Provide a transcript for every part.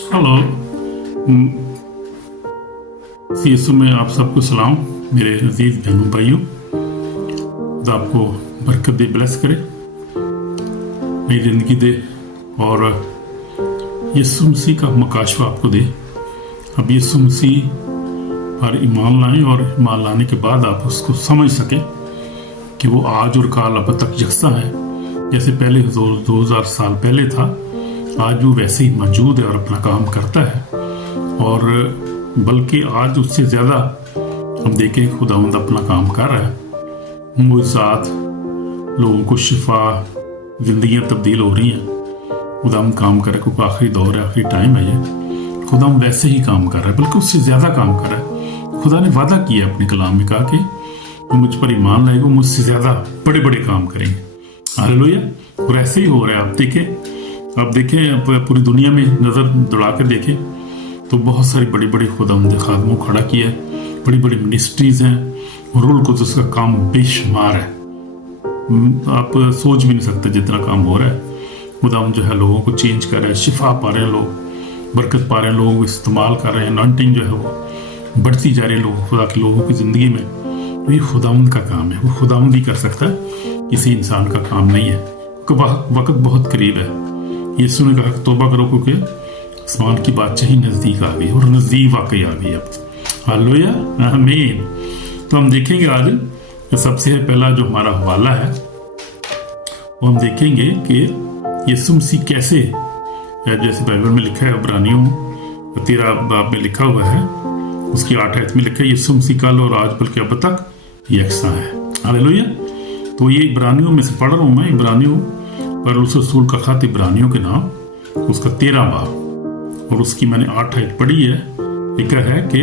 Hello. यीशु में आप सबको सलाम, मेरे अजीज बहनों भाइयों। खुदा आपको बरकत दे, ब्लेस करे, नई जिंदगी दे और यीशु मसीह का मकाशवा आपको दे। अब यीशु मसीह पर ईमान लाएं और ईमान लाने के बाद आप उसको समझ सकें कि वो आज और काल अब तक यकसा है। जैसे पहले 2000 साल पहले था, आज वो वैसे ही मौजूद है और अपना काम करता है। और बल्कि आज उससे ज़्यादा हम देखें खुदावंद अपना काम कर रहा है। वो साथ लोगों को शिफा, जिंदगियां तब्दील हो रही हैं। खुदावंद काम कर रहा है, क्योंकि आखिरी दौर है, आखिरी टाइम है ये। खुदावंद वैसे ही काम कर रहा है, बल्कि उससे ज़्यादा काम कर रहा है। खुदा ने वादा किया अपने कलाम में, कहा कि मुझ पर ईमान लाएगा, मुझसे ज़्यादा बड़े बड़े काम करेंगे। हालेलुया। और ऐसे ही हो रहा है। आप देखें पूरी दुनिया में नज़र दौड़ा कर देखें तो बहुत सारी बड़ी बड़ी खुदावंद ने खादमों को खड़ा किया है। बड़ी बड़ी मिनिस्ट्रीज हैं। रोल को तो उसका काम बेशुमार है। आप सोच भी नहीं सकते जितना काम हो रहा है। खुदावंद जो है लोगों को चेंज कर रहा है, शिफा पा रहे हैं लोग, बरकत पा रहे हैं, लोगों को इस्तेमाल कर रहे हैं। अनॉइंटिंग जो है वो बढ़ती जा रही है लोगों, खुदा के लोगों की ज़िंदगी में। ये खुदावंद का काम है, वो खुदावंद ही कर सकता है, किसी इंसान का काम नहीं है। वक्त बहुत करीब है। यीशु ने कहा कि तौबा करो, क्योंकि आसमान की बादशाही नज़दीक आ गई, और नज़दीक वाकई आ गई अब। हालेलुया, आमीन। तो हम देखेंगे आज कि सबसे पहला जो हमारा हवाला है वो हम देखेंगे कि यीशु मसीह कैसे, जैसे बाइबल में लिखा है, इब्रानियों 13 बाब में लिखा हुआ है, उसकी 8 आयत में लिखा है, यीशु मसीह कल और आज बल्कि अब तक यकसा है। हालेलुया। तो ये इब्रानियों में से पढ़ रहा हूँ मैं, इब्रानियों पौलुस रसूल का खत इब्रानियों के नाम, उसका 13 बाब, और उसकी मैंने 8 आयत पढ़ी है। लिखा है कि,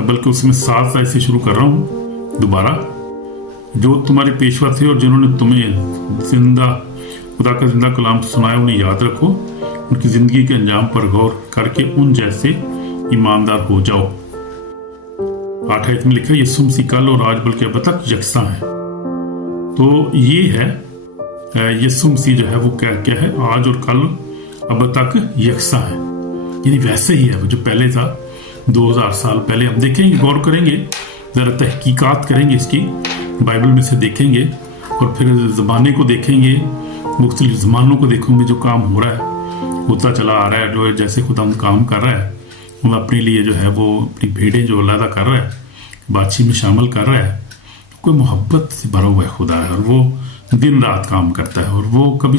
बल्कि उसमें 7 आयत से शुरू कर रहा हूँ दोबारा। जो तुम्हारे पेशवा थे और जिन्होंने तुम्हें खुदा का जिंदा कलाम सुनाया, उन्हें याद रखो। उनकी जिंदगी के अंजाम पर गौर करके उन जैसे ईमानदार हो जाओ। 8 आयत में लिखा है, यीशु मसीह कल और आज बल्कि अब तक यकसा है। तो ये है यीशु मसीह जो है वो क्या है, आज और कल अब तक यकसा है। यानी वैसे ही है वो जो पहले था 2000 साल पहले। हम देखेंगे, गौर करेंगे, जरा तहकीकात करेंगे इसकी, बाइबल में से देखेंगे, और फिर ज़माने को देखेंगे, मुख्तलिफ ज़मानों को देखेंगे। जो काम हो रहा है, होता चला आ रहा है, जो जैसे खुदा काम कर रहा है, वो अपने लिए जो है वो अपनी भेड़ें जो अलग कर रहा है, बादशाही में शामिल कर रहा है। कोई मोहब्बत से भरा हुआ खुदा है, और वो दिन रात काम करता है, और वो कभी